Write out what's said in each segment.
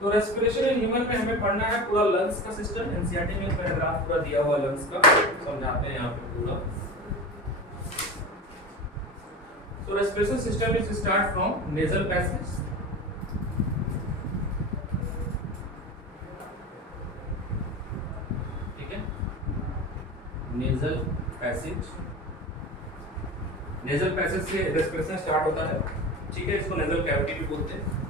तो respiration in human में हमें पढ़ना है पूरा लंग्स का सिस्टम। एनसीईआरटी में पैराग्राफ पूरा दिया हुआ लंग्स का, समझाते हैं यहाँ पे पूरा। तो respiration system is start from nasal passage, ठीक है, नेजल पैसेज। नेजल पैसेज से रेस्पिरेशन स्टार्ट होता है, ठीक है, इसको नेजल कैविटी भी बोलते हैं।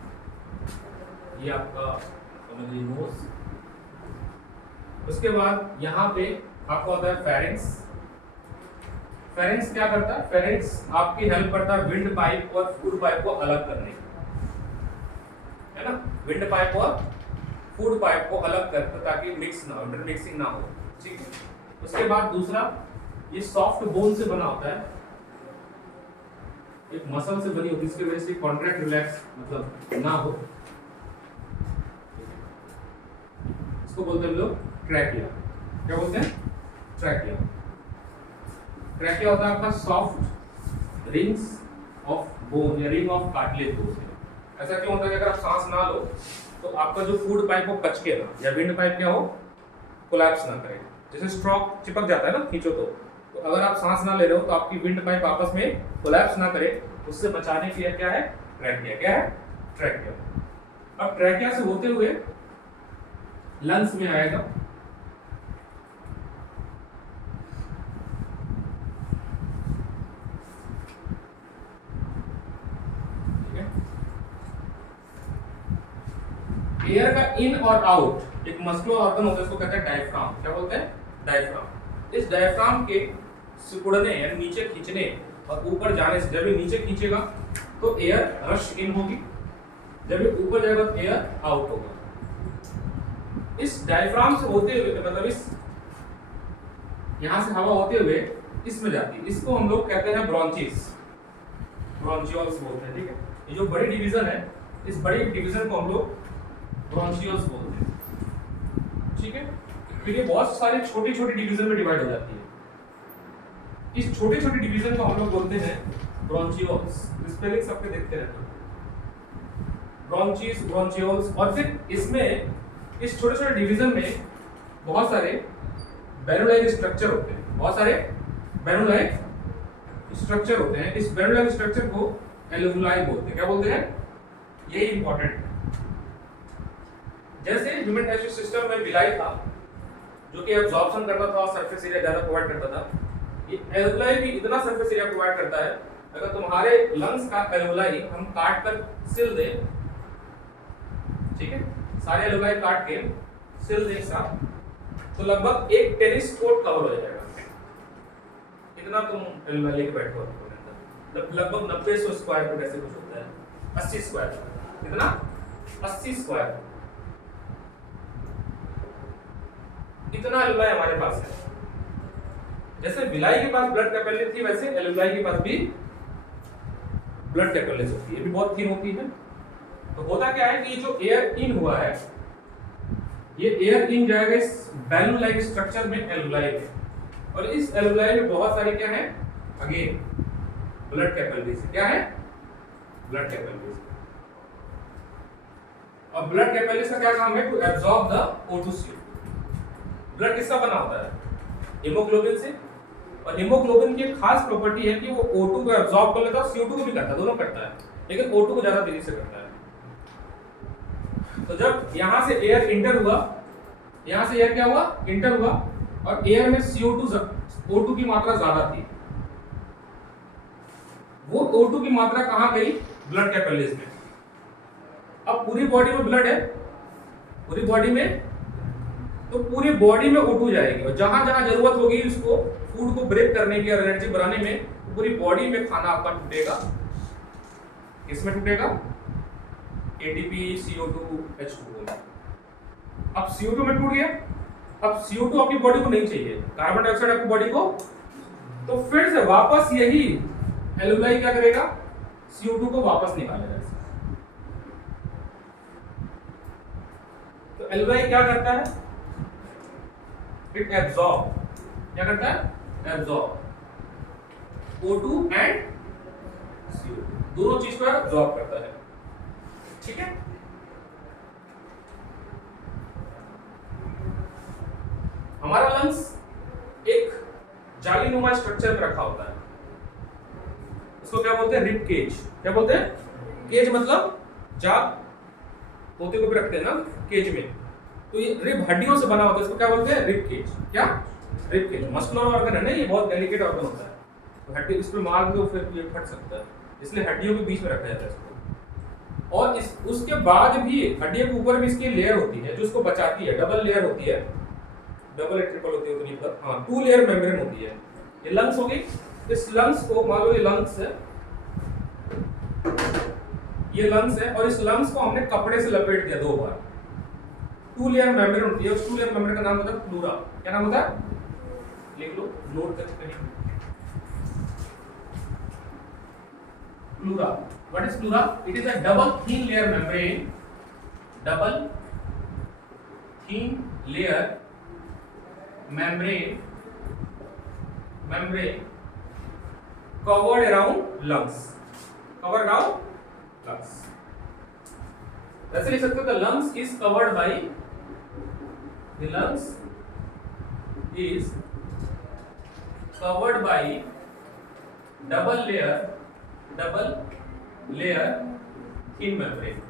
ये आपका समझ लीजिए नोज। उसके बाद यहाँ पे आपका होता है फेरिंक्स। फेरिंक्स क्या करता है? फेरिंक्स आपकी हेल्प करता है विंड पाइप और फूड पाइप को अलग करने की, है ना, विंड पाइप और फूड पाइप को अलग करता है ताकि मिक्स ना हो, इंटरमिक्सिंग ना हो, ठीक है। उसके बाद दूसरा, ये सॉफ्ट बोन से बना होता है, एक मसल से बनी होती है, इसकी वजह से कॉन्ट्रैक्ट रिलैक्स मतलब ना हो, इसको बोलते हैं लोग ट्रैकिया। क्या बोलते हैं? ट्रैकिया। ट्रैकिया होता है आपका सॉफ्ट रिंग्स ऑफ बोन या रिंग ऑफ कार्टिलेज बोलते हैं। ऐसा क्यों होता है कि अगर आप सांस ना लो तो आपका जो फूड पाइप वो कचके ना, या विंड पाइप क्या हो, कोलैप्स ना करे। जैसे स्ट्रॉक चिपक जाता है ना, खींचो तो अगर आप सांस ना ले रहे हो तो आपकी विंड पाइप आपस में कोलैप्स ना करे, उससे बचाने के लिए क्या है? ट्रैकिया। क्या है? ट्रैकिया। अब ट्रैकिया से होते हुए लंग्स में आएगा, ठीक है। एयर का इन और आउट एक मस्कुलर ऑर्गन होता है, इसको कहते हैं डायफ्राम। क्या बोलते हैं? डायफ्राम। इस डायफ्राम के सिकुड़ने यानी नीचे खींचने और ऊपर जाने से, जब ये नीचे खींचेगा तो एयर रश इन होगी, जब ये ऊपर जाएगा तो एयर आउट होगा। इस डायफ्राम से होते हुए मतलब इस यहां से हवा होते हुए इसमें जाती है, इसको हम लोग कहते हैं ब्रोंचिस, ब्रोंचियोल्स बोलते हैं, ठीक है। ये जो बड़ी डिवीजन है, इस बड़ी डिवीजन को हम लोग ब्रोंचियोल्स बोलते हैं, ठीक है। फिर ये बहुत सारी छोटी छोटी डिवीजन में डिवाइड हो जाती है। इस छोटी छोटी डिवीजन को हम लोग बोलते हैं ब्रोंचियोल्स। स्पेलिंग सबके देखते रहते हैं, ब्रोंचिस, ब्रोंचियोल्स। और फिर इसमें इस छोटे छोटे डिवीजन में बहुत सारे बेनुलाइक स्ट्रक्चर होते हैं, बहुत सारे बेनुलाइक स्ट्रक्चर होते हैं। इस बेनुलाइक स्ट्रक्चर को एल्वुलाई बोलते हैं। क्या बोलते हैं? यही इंपॉर्टेंट है। जैसे ह्यूमन डाइजेस्टिव सिस्टम में विलाई था जो कि एब्जॉर्प्शन करता था और सरफेस एरिया ज्यादा प्रोवाइड करता था, ये एल्वुलाई भी इतना सरफेस एरिया प्रोवाइड करता है, अगर तुम्हारे लंग्स का एल्वुलाई हम काट कर सिल दें, ठीक है, सारे एल्वुलाई काट के सिल दें साथ, तो लगभग एक टेनिस कोर्ट कवर हो जाएगा। इतना तुम एल्वुलाई लेके बैठो अपने अंदर, लगभग 90-100 स्क्वायर फुट ऐसे कुछ होता है, 80 स्क्वायर फुट। कितना? 80 स्क्वायर फुट। इतना एल्वुलाई हमारे पास है। जैसे विलाई के पास ब्लड कैपिलरी थी, वैसे एल्वुलाई के पास भी ब्लड कैपिलरीज होती है, ये भी बहुत थिन होती है। तो होता क्या है कि ये जो एयर इन हुआ है, ये एयर इन जाएगा इस बैलून लाइक स्ट्रक्चर में एल्वुलाई में, और इस एल्वुलाई में बहुत सारे क्या है? Again blood capillaries. क्या है? Blood capillaries. और ब्लड कैपिलरीज का क्या काम है? To absorb the O2 CO2। Blood किसका बना होता है? हीमोग्लोबिन से। और हीमोग्लोबिन की एक खास प्रॉपर्टी है कि वो O2 को एब्जॉर्ब कर लेता है और CO2 को भी करता है, दोनों करता है, लेकिन O2 को ज्यादा तेजी से करता है। तो जब यहां से एयर इंटर हुआ, यहां से एयर क्या हुआ? इंटर हुआ, और एयर में O2 की मात्रा ज्यादा थी, वो O2 की मात्रा कहां गई? ब्लड कैपिलरीज में। अब पूरी बॉडी में ब्लड है, पूरी बॉडी में, तो पूरी बॉडी में O2 जाएगी, और जहां जहां जरूरत होगी उसको फूड को ब्रेक करने की और एनर्जी बनाने में, पूरी बॉडी में खाना आपका टूटेगा। किसमें टूटेगा? ATP, CO2, H2O। अब CO2 में टूट गया, अब CO2 आपकी बॉडी को नहीं चाहिए, कार्बन डाइऑक्साइड आपकी बॉडी को, तो फिर से वापस यही एल्वुलाई क्या करेगा? CO2 को वापस निकालेगा। तो एल्वुलाई क्या करता है? It absorb. क्या करता है? एब्जॉर्ब O2 एंड CO2, दोनों चीज को एब्जॉर्ब करता है, ठीक है। लंग्स एक जालीनुमा स्ट्रक्चर में रखा होता है, इसको क्या बोलते हैं? Rib cage. क्या बोलते हैं? केज मतलब जाल, मोती को भी रखते हैं ना केज में, तो ये रिब हड्डियों से बना होता है, इसको क्या बोलते हैं? Rib cage. क्या? Rib cage. मस्कुलर ऑर्गन है ना, ये बहुत डेलिकेट ऑर्गन होता है, तो हड्डी इस पे मार दो फिर ये फट सकता है, इसलिए हड्डियों के बीच में रखा जाता है इसको। और इस उसके बाद भी हड्डियों के ऊपर भी इसकी लेयर होती है जो इसको बचाती है, डबल लेयर होती है, डबल या ट्रिपल होती है उतनी पर, हाँ 2 लेयर मेम्ब्रेन होती है। ये लंग्स हो गई, इस लंग्स को मान लो ये लंग्स है, ये लंग्स है, और इस लंग्स को हमने कपड़े से लपेट दिया 2 बार। 2 लेयर मेम्ब्रेन होती है, उस 2 लेयर मेम्ब्रेन का नाम होता है प्लूरा। क्या नाम होता है? लिख लो, नोट करके कहीं। Pleura. What is pleura? It is a double thin layer membrane, double thin layer membrane covered around lungs, covered around lungs। ऐसे लिख सकते हो, the lungs is covered by, the lungs is covered by double layer thin membrane,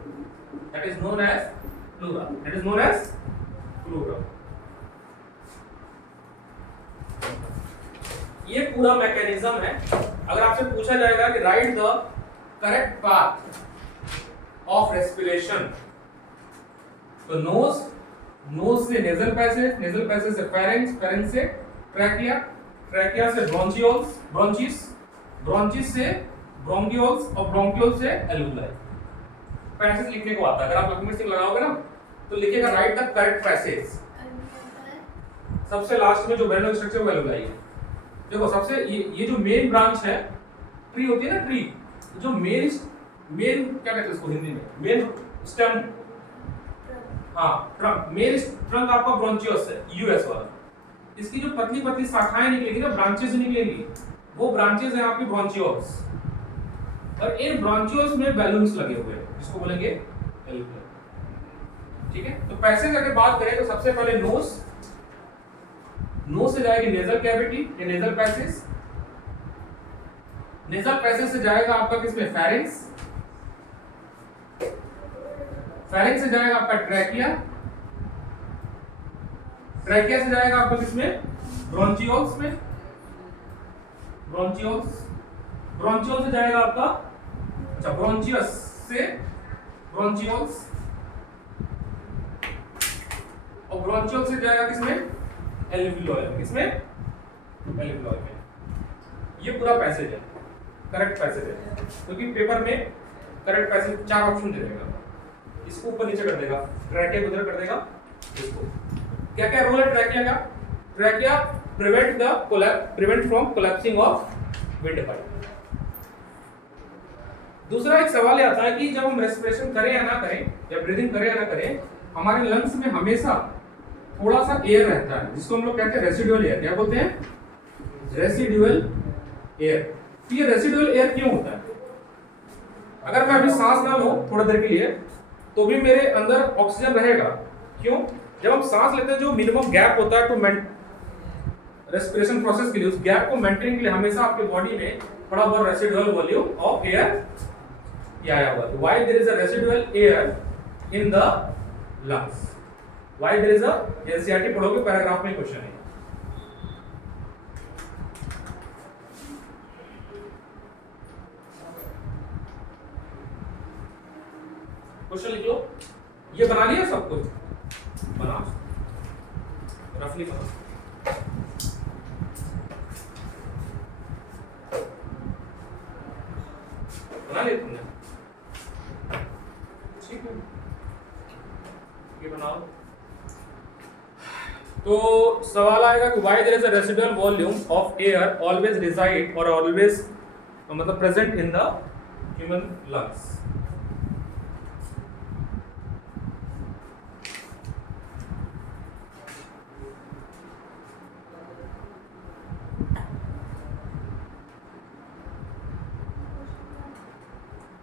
that is known as pleura, that is known as pleura। ये पूरा mechanism है। अगर आपसे पूछा जाएगा कि right the correct path of respiration, तो knows से नेजल पैसेज से फेरेंक्स, फेरेंक्स से ट्रैकिया, ट्रैकिया से ब्रोंचियोल्स, ब्रोंचिस से ब्रोंकियोल्स, और ब्रोंकियोल्स से एल्वुलाई। पैसेज लिखने को आता है, अगर आप लकमी सिंह लगाओगे ना तो लिखेगा राइट द करेक्ट पैसेज। सबसे लास्ट में जो ब्रेन स्ट्रक्चर वो एल्वुलाई है। देखो सबसे ये जो मेन ब्रांच है, ट्री होती है ना, ट्री जो मेन क्या कहते हैं इसको हिंदी में, मेन स्टेम, हाँ ट्रंक, मेन ट्रंक आपका ब्रोंचियस है, यूएस वाला। इसकी जो पतली पतली शाखाएं निकलेंगी ना, ब्रांचेस निकलेंगी, वो ब्रांचेस हैं आपकी ब्रोंचियोल्स, और इन ब्रोंचियोल्स में बैलून्स लगे हुए हैं जिसको बोलेंगे एल्वुलाई। ठीक है, तो पैसेज अगर बात करें तो सबसे पहले नोज से जाएगी नेजल कैविटी या नेजल पैसेज, नेजल पैसेज से जाएगा आपका किसमें? फेरिंक्स, फेरिंक्स से जाएगा आपका ट्रैकिया, ट्रैकिया से जाएगा आपका किसमें? ब्रोंचियोल्स में, ब्रोंचियोल्स, ब्रोंचियोल से जाएगा आपका, अच्छा ब्रोंचियस से ब्रोंचियोल्स, और ब्रोंचियोल से जाएगा किसमें? एल्वुलाई। किसमें? एल्वुलाई में। ये पूरा पैसेज है, करेक्ट पैसेज है, क्योंकि पेपर में करेक्ट पैसेज 4 ऑप्शन दे देगा, इसको ऊपर नीचे कर देगा, ट्रैकिया को उधर कर देगा, इसको। क्या क्या रोल है ट्रैकिया का? Trachea prevent from collapsing of wind pipe. दूसरा एक सवाल आता है कि जब हम रेस्पिरेशन करें या ना करें, या ब्रीदिंग करें या ना करें, हमारे लंग्स में हमेशा थोड़ा सा एयर रहता है, जिसको हम लोग कहते हैं रेसिडुअल एयर। क्या बोलते हैं? Residual air. ये रेसिडुअल एयर क्यों होता है? अगर मैं अभी सांस ना लूं थोड़ी देर के लिए तो भी मेरे अंदर ऑक्सीजन रहेगा। क्यों? जब हम सांस लेते हैं जो मिनिमम गैप होता है टू रेस्पिरेशन प्रोसेस के लिए, उस गैप को मेंटेन के लिए हमेशा आपके बॉडी में थोड़ा बहुत रेसिडुअल वॉल्यूम ऑफ एयर आया हुआ है। Why there is a residual air in the lungs? Why there is a, NCERT पढ़ोगे, पैराग्राफ में क्वेश्चन है। क्वेश्चन लिख लो। ये बना लिया सब कुछ? बना, रफली बना। बना लिया तुमने? ठीक है, ये बनाओ। तो सवाल आएगा कि why there is a residual volume of air always reside और ऑलवेज मतलब present in the human lungs.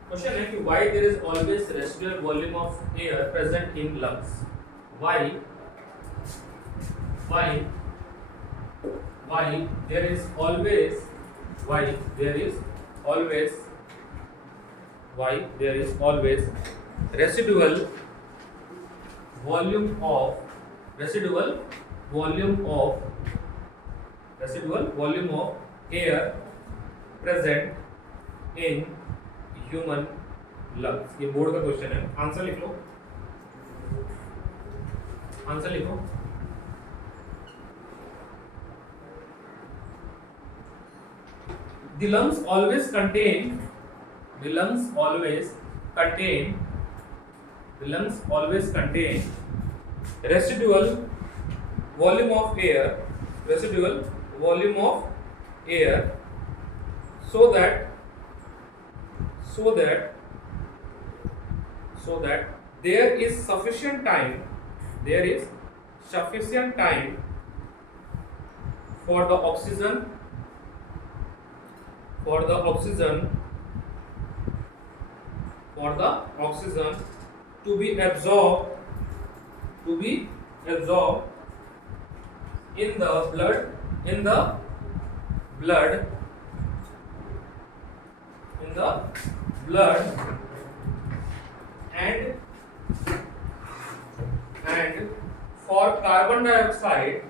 Question है कि why there is always residual volume of air present in lungs? Why why there is always why there is always residual volume of air present in human lungs। ये board का question है, answer लिख लो। The lungs always contain residual volume of air so that there is sufficient time for the oxygen to be absorbed in the blood and for carbon dioxide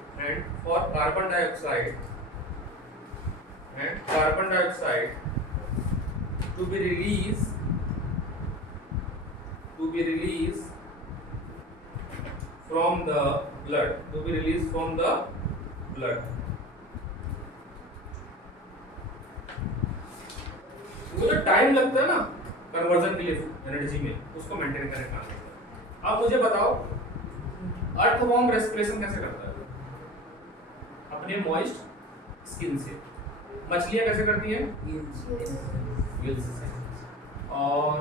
to be released from the blood वो जो time लगता है ना conversion के लिए energy में, उसको maintain करने का। अब मुझे बताओ अर्थवॉर्म रेस्पिरेशन कैसे करता है? अपने मॉइस्ट स्किन से। मछलियां कैसे करती हैं? गिल्स से। और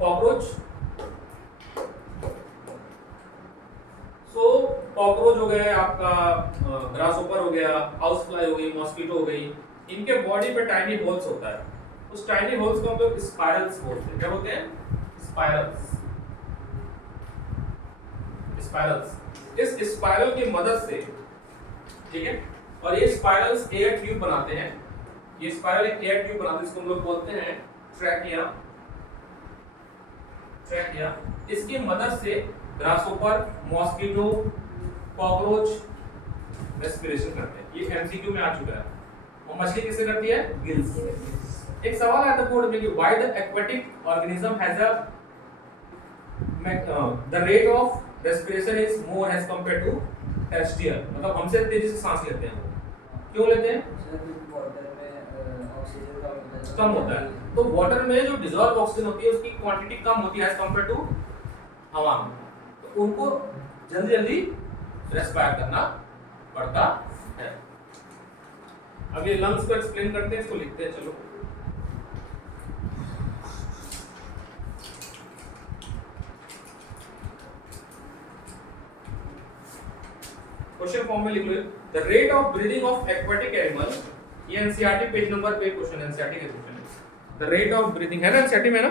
कॉकरोच कॉकरोच हो गया आपका, ग्रासहोपर हो गया, हाउस फ्लाई हो गई, मॉस्किटो हो गई, इनके बॉडी पे टाइनी होल्स होता है। उस टाइनी होल्स को हम लोग स्पाइरल्स बोलते हैं। क्या बोलते हैं? स्पाइरल्स। इस स्पाइरल की मदद से, ठीक है, और ये स्पाइरल्स एयर ट्यूब बनाते हैं। ये स्पाइरल एक एयर ट्यूब बनाते हैं, इसको हम लोग बोलते हैं ट्रैकिया। इसकी मदद से ग्रासहोपर, मॉस्किटो, कॉकरोच रेस्पिरेशन करते हैं। ये एमसीक्यू में आ चुका है। और मछली किससे करती है? गिल्स। एक सवाल आया था बोर्ड में कि why the aquatic organism has a the rate of respiration is more as compare to terrestrial, मतलब हमसे तेजी से सांस लेते हैं। क्यों लेते हैं? कम होता है। तो वाटर में जो डिसॉल्व ऑक्सीजन होती है उसकी क्वांटिटी कम होती है एज कंपेयर टू हवा में, तो उनको जल्दी रेस्पायर करना पड़ता है। अब ये लंग्स को एक्सप्लेन करते हैं, इसको लिखते हैं। चलो क्वेश्चन फॉर्म में लिख लो। The rate of breathing of aquatic animal, ये एनसीईआरटी पेज नंबर पे क्वेश्चन, एनसीईआरटी के क्वेश्चन है। द रेट ऑफ ब्रीदिंग है ना एनसीईआरटी में ना,